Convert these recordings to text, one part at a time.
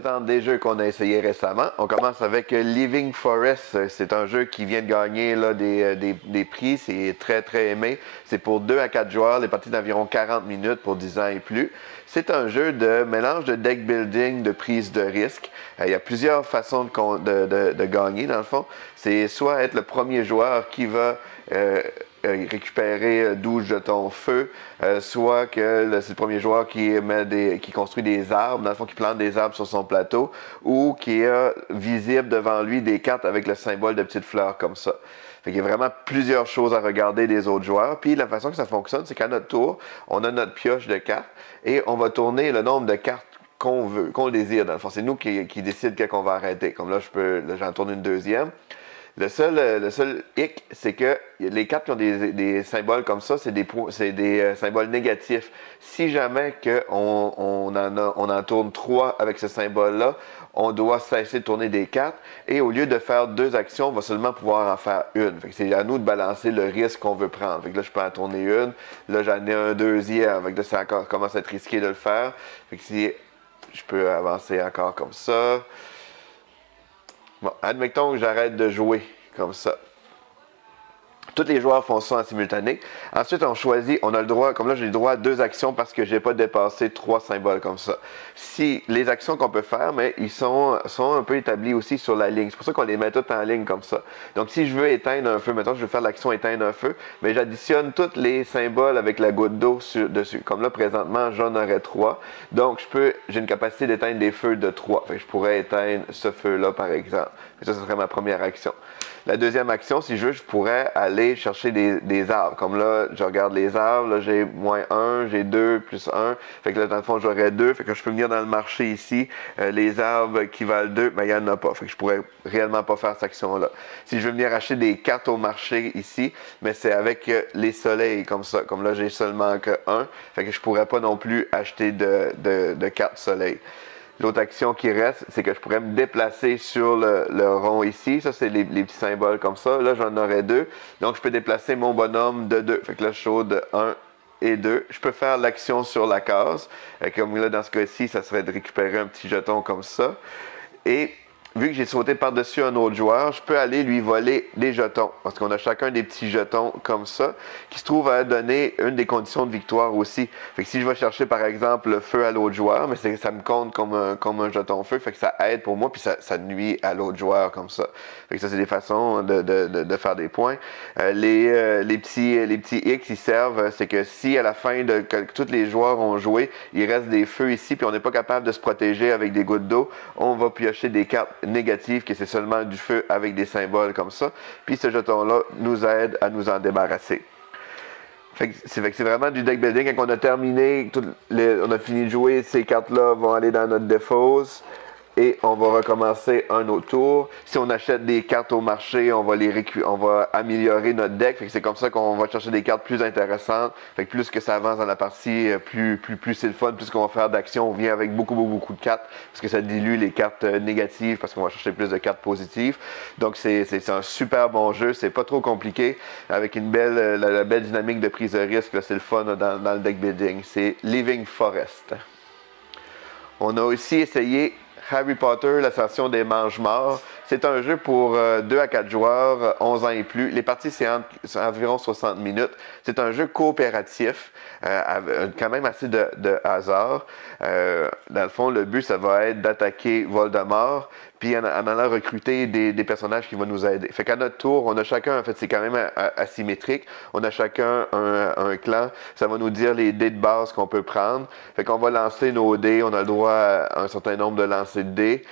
présente des jeux qu'on a essayés récemment. On commence avec Living Forest. C'est un jeu qui vient de gagner là, des prix. C'est très, très aimé. C'est pour 2 à 4 joueurs, les parties d'environ 40 minutes pour 10 ans et plus. C'est un jeu de mélange de deck building, de prise de risque. Il y a plusieurs façons de gagner, dans le fond. C'est soit être le premier joueur qui va récupérer 12 jetons feu, soit que c'est le premier joueur qui construit des arbres, dans le fond qui plante des arbres sur son plateau, ou qui a visible devant lui des cartes avec le symbole de petites fleurs comme ça. Fait qu'il y a vraiment plusieurs choses à regarder des autres joueurs. Puis la façon que ça fonctionne, c'est qu'à notre tour, on a notre pioche de cartes et on va tourner le nombre de cartes qu'on veut, qu'on désire. Dans le fond, c'est nous qui décide quand on va arrêter. Comme là, j'en tourne une deuxième. Le seul hic, c'est que les cartes qui ont des symboles comme ça, c'est des symboles négatifs. Si jamais on en tourne 3 avec ce symbole-là, on doit cesser de tourner des cartes et au lieu de faire 2 actions, on va seulement pouvoir en faire une. Fait que c'est à nous de balancer le risque qu'on veut prendre. Fait que là, je peux en tourner une. Là, j'en ai un deuxième. Fait que là, ça commence à être risqué de le faire. Fait que si je peux avancer encore comme ça. Bon, admettons que j'arrête de jouer comme ça. Tous les joueurs font ça en simultané. Ensuite, on a le droit, comme là, j'ai le droit à 2 actions parce que je n'ai pas dépassé 3 symboles comme ça. Si les actions qu'on peut faire, mais ils sont un peu établis aussi sur la ligne. C'est pour ça qu'on les met toutes en ligne comme ça. Donc, si je veux éteindre un feu, maintenant, je veux faire l'action éteindre un feu, mais j'additionne tous les symboles avec la goutte d'eau dessus. Comme là, présentement, j'en aurais 3. Donc, j'ai une capacité d'éteindre des feux de 3. Fait que je pourrais éteindre ce feu-là, par exemple. Et ça, ce serait ma première action. La deuxième action, si je veux, je pourrais aller chercher des arbres. Comme là, je regarde les arbres, là, j'ai -1, j'ai 2, plus 1. Fait que là, dans le fond, j'aurais 2. Fait que je peux venir dans le marché ici. Les arbres qui valent 2, ben, il n'y en a pas. Fait que je pourrais réellement pas faire cette action-là. Si je veux venir acheter des cartes au marché ici, mais c'est avec les soleils comme ça. Comme là, j'ai seulement que 1. Fait que je pourrais pas non plus acheter de cartes soleil. L'autre action qui reste, c'est que je pourrais me déplacer sur le rond ici. Ça, c'est les petits symboles comme ça. Là, j'en aurais 2. Donc, je peux déplacer mon bonhomme de 2. Fait que là, je saute de 1 et 2. Je peux faire l'action sur la case. Comme là, dans ce cas-ci, ça serait de récupérer un petit jeton comme ça. Et vu que j'ai sauté par-dessus un autre joueur, je peux aller lui voler des jetons. Parce qu'on a chacun des petits jetons comme ça, qui se trouvent à donner une des conditions de victoire aussi. Fait que si je vais chercher, par exemple, le feu à l'autre joueur, mais ça me compte comme un jeton feu, fait que ça aide pour moi, puis ça nuit à l'autre joueur comme ça. Fait que ça, c'est des façons de faire des points. Les petits X, ils servent, c'est que si à la fin que tous les joueurs ont joué, il reste des feux ici, puis on n'est pas capable de se protéger avec des gouttes d'eau, on va piocher des cartes négatives, que c'est seulement du feu avec des symboles comme ça. Puis ce jeton-là nous aide à nous en débarrasser. C'est vraiment du deck building. Quand on a terminé, on a fini de jouer, ces cartes-là vont aller dans notre défausse. Et on va recommencer un autre tour. Si on achète des cartes au marché, on va améliorer notre deck. C'est comme ça qu'on va chercher des cartes plus intéressantes. Fait que plus que ça avance dans la partie, plus c'est le fun. Plus qu'on va faire d'action, on vient avec beaucoup de cartes. Parce que ça dilue les cartes négatives, parce qu'on va chercher plus de cartes positives. Donc c'est un super bon jeu. C'est pas trop compliqué. Avec la belle dynamique de prise de risque. C'est le fun dans le deck building. C'est Living Forest. On a aussi essayé Harry Potter, l'ascension des Mange-Morts. C'est un jeu pour 2 à 4 joueurs, 11 ans et plus. Les parties, c'est environ 60 minutes. C'est un jeu coopératif, quand même assez de hasard. Dans le fond, le but, ça va être d'attaquer Voldemort, puis en allant recruter des personnages qui vont nous aider. Fait qu'à notre tour, on a chacun, en fait, c'est quand même asymétrique. On a chacun un clan. Ça va nous dire les dés de base qu'on peut prendre. Fait qu'on va lancer nos dés. On a le droit à un certain nombre de lancers de dés.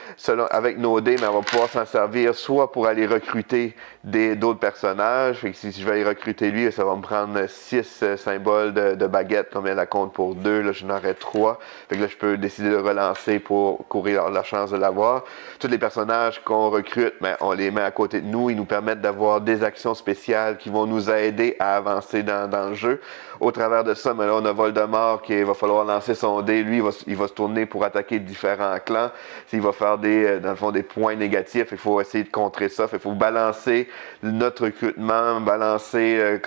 Avec nos dés, mais on va pouvoir s'en servir soit pour aller recruter d'autres personnages. Fait que si je vais aller recruter lui, ça va me prendre 6 symboles de baguette, comme elle la compte pour 2. Là, j'en aurais 3. Fait que là, je peux décider de relancer pour courir la chance de l'avoir. Tous les personnages qu'on recrute, ben, on les met à côté de nous. Ils nous permettent d'avoir des actions spéciales qui vont nous aider à avancer dans le jeu. Au travers de ça, ben là, on a Voldemort qui va falloir lancer son dé. Lui, il va se tourner pour attaquer différents clans. Il va faire dans le fond, des points négatifs. Il faut essayer de contrer ça. Il faut balancer notre recrutement, balancer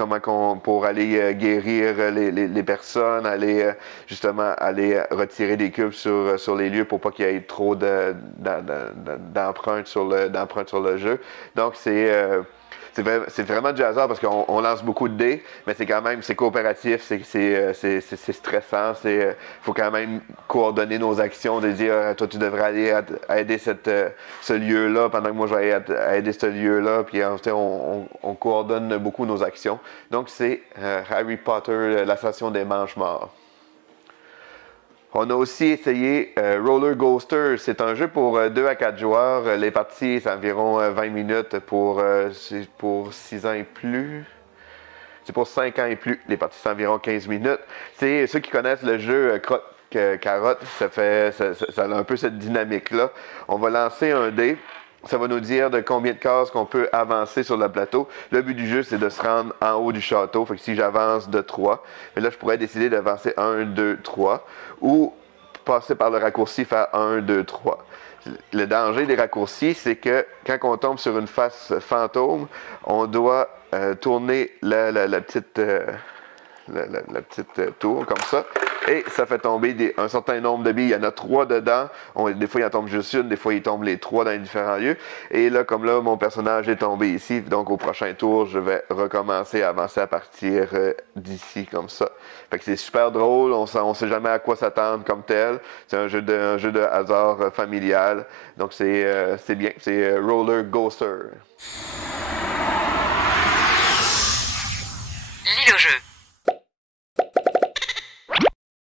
pour aller guérir les personnes, aller justement aller retirer des cubes sur les lieux pour pas qu'il y ait trop d'empreintes sur le jeu. Donc c'est vraiment du hasard parce qu'on lance beaucoup de dés, mais c'est coopératif, c'est stressant, il faut quand même coordonner nos actions, de dire toi tu devrais aller aider ce lieu-là pendant que moi je vais aider ce lieu-là, puis on coordonne beaucoup nos actions. Donc c'est Harry Potter, l'ascension des Manches-Morts. On a aussi essayé Roller Coaster. C'est un jeu pour 2 à 4 joueurs. Les parties, c'est environ 20 minutes pour 6 ans et plus. C'est pour 5 ans et plus. Les parties, c'est environ 15 minutes. C'est ceux qui connaissent le jeu Crotte-Carotte, ça a un peu cette dynamique-là. On va lancer un dé. Ça va nous dire de combien de cases qu'on peut avancer sur le plateau. Le but du jeu, c'est de se rendre en haut du château. Fait que si j'avance de 3, mais là, je pourrais décider d'avancer 1, 2, 3 ou passer par le raccourci, faire 1, 2, 3. Le danger des raccourcis, c'est que quand on tombe sur une face fantôme, on doit tourner la petite tour comme ça. Et ça fait tomber un certain nombre de billes. Il y en a 3 dedans. Des fois, il en tombe juste une. Des fois, il tombe les 3 dans les différents lieux. Et là, comme là, mon personnage est tombé ici. Donc, au prochain tour, je vais recommencer à avancer à partir d'ici, comme ça. Fait que c'est super drôle. On sait jamais à quoi s'attendre comme tel. C'est un jeu de hasard familial. Donc, c'est bien. C'est Roller Coaster.